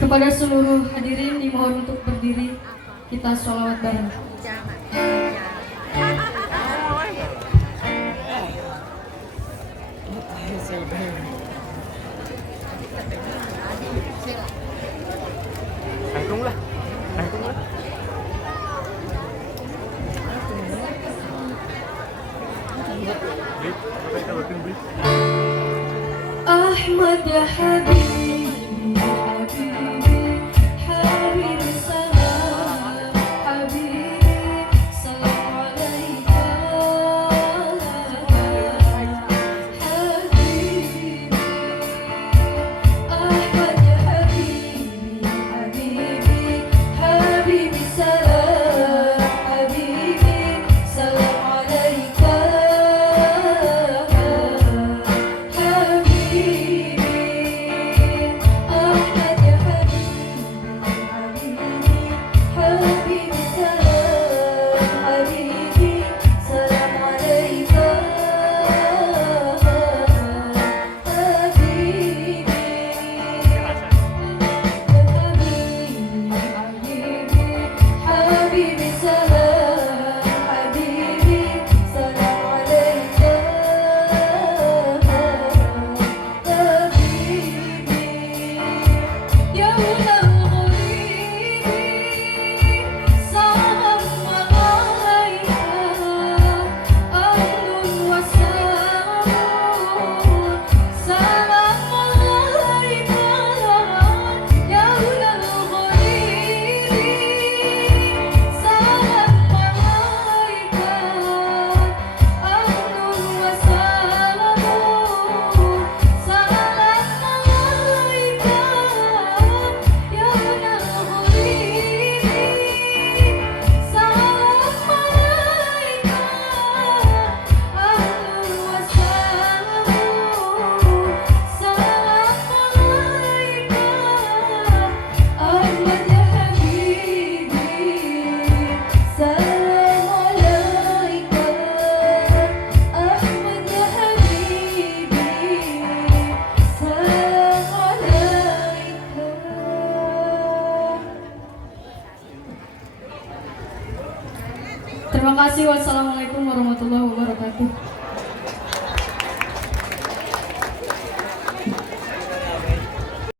Kepada seluruh hadirin dimohon untuk berdiri, kita sholawat bareng. Rangkumlah. Ahmad ya Habibi, Habibi, Habibi salam, Habibi salam alaika, Habibi. Ahmad ya Habibi, Habibi, Habibi salam, Habibi salam alaika. Terima kasih. Wassalamualaikum warahmatullahi wabarakatuh.